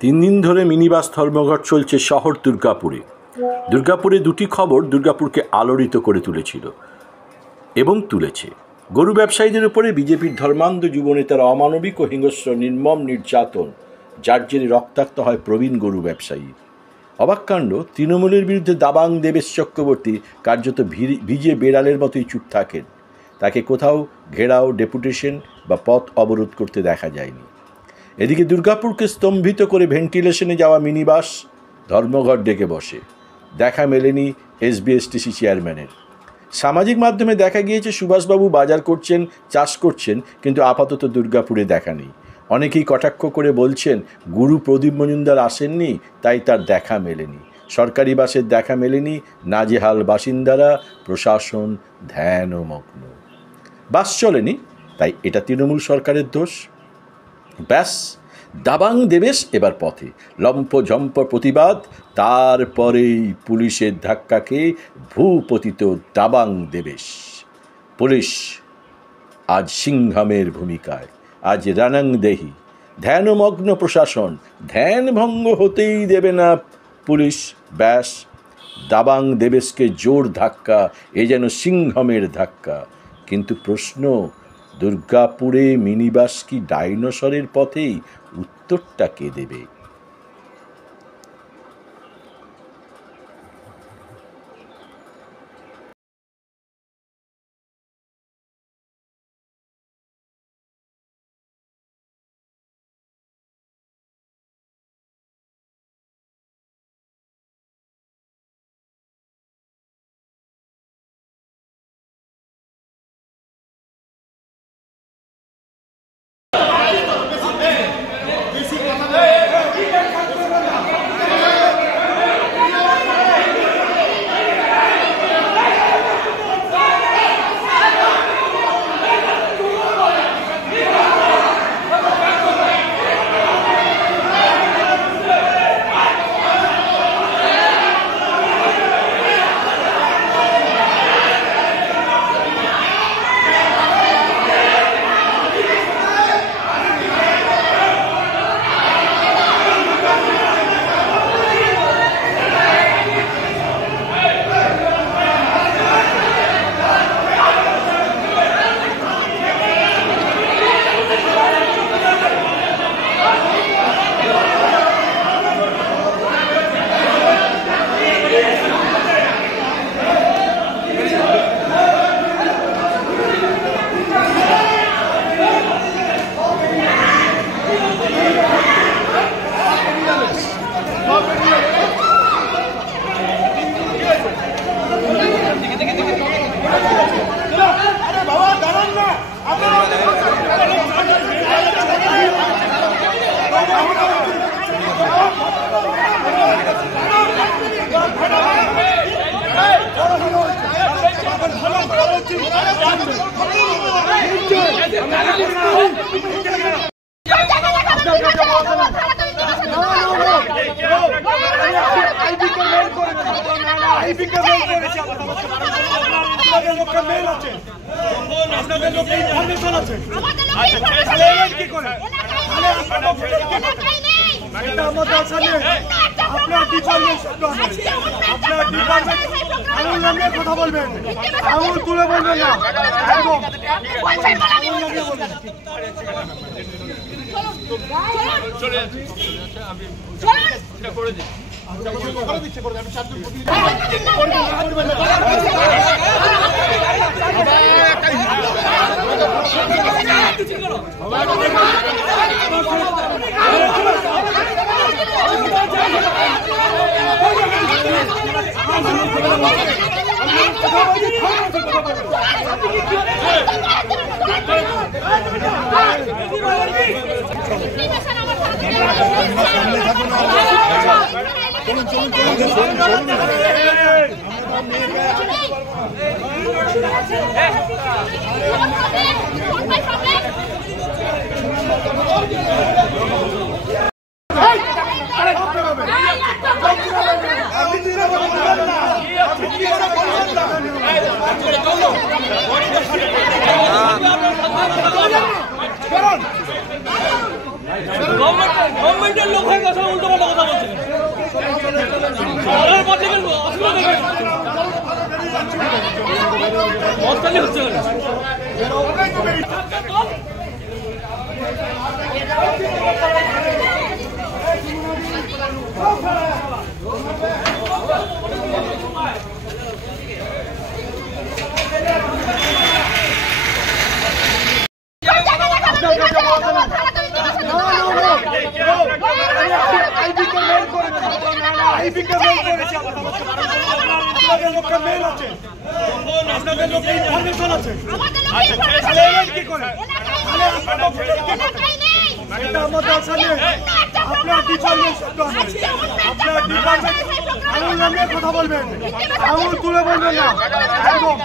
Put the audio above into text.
3 দিন ধরে মিনিবাস ধর্মঘট চলছে শহর দুর্গাপুরে। দুর্গাপুরে দুটি খবর দুর্গাপুরকে আলোড়িত করে তুলেছিল এবং তুলেছে। গরু ব্যবসায়ীদের উপরে বিজেপির ধর্মান্ধ যুবনেতার অমানবিক ও হিংস্র নির্মম নির্যাতন, যার জেরে রক্তাক্ত হয় প্রবীণ গরু ব্যবসায়ী। অবাক কাণ্ড, তৃণমূলের বিরুদ্ধে দাবাং দেবেশ চক্রবর্তী কার্যত ভিজে বেড়ালের মতোই চুপ থাকেন। তাকে কোথাও ঘেরাও, ডেপুটেশন বা পথ অবরোধ করতে দেখা যায়নি। এদিকে দুর্গাপুরকে স্তম্ভিত করে ভেন্টিলেশনে যাওয়া মিনিবাস ধর্মঘট ডেকে বসে। দেখা মেলেনি এসবিএসটিসি চেয়ারম্যানের। সামাজিক মাধ্যমে দেখা গিয়েছে সুভাষবাবু বাজার করছেন, চাষ করছেন, কিন্তু আপাতত দুর্গাপুরে দেখা নেই। অনেকেই কটাক্ষ করে বলছেন গুরু প্রদীপ মজুমদার আসেননি, তাই তার দেখা মেলেনি। সরকারি বাসের দেখা মেলেনি, নাজেহাল বাসিন্দারা, প্রশাসন ধ্যানমগ্ন। বাস চলেনি, তাই এটা তৃণমূল সরকারের দোষ। ব্যাস, দাবাং দেবেশ এবার পথে। লম্ফঝম্প প্রতিবাদ, তারপরেই পুলিশের ধাক্কাকে ভূপতিত দাবাং দেবেশ। পুলিশ আজ সিংহামের ভূমিকায়, আজ রানাংদেহি। ধ্যানমগ্ন প্রশাসন, ধ্যান ভঙ্গ হতেই দেবে না পুলিশ। ব্যাস, দাবাং দেবেশকে জোর ধাক্কা, এ যেন সিংহমের ধাক্কা। কিন্তু প্রশ্ন, দুর্গাপুরে মিনিবাস কি ডাইনোসরের পথেই? উত্তরটা কে দেবে? কথা বলবেন, আঙুল তুলে বলবেন না। গভর্নমেন্টের লোক হয়ে কথা কথা বলবেন, আঙুল তুলে বলবেন না, একদম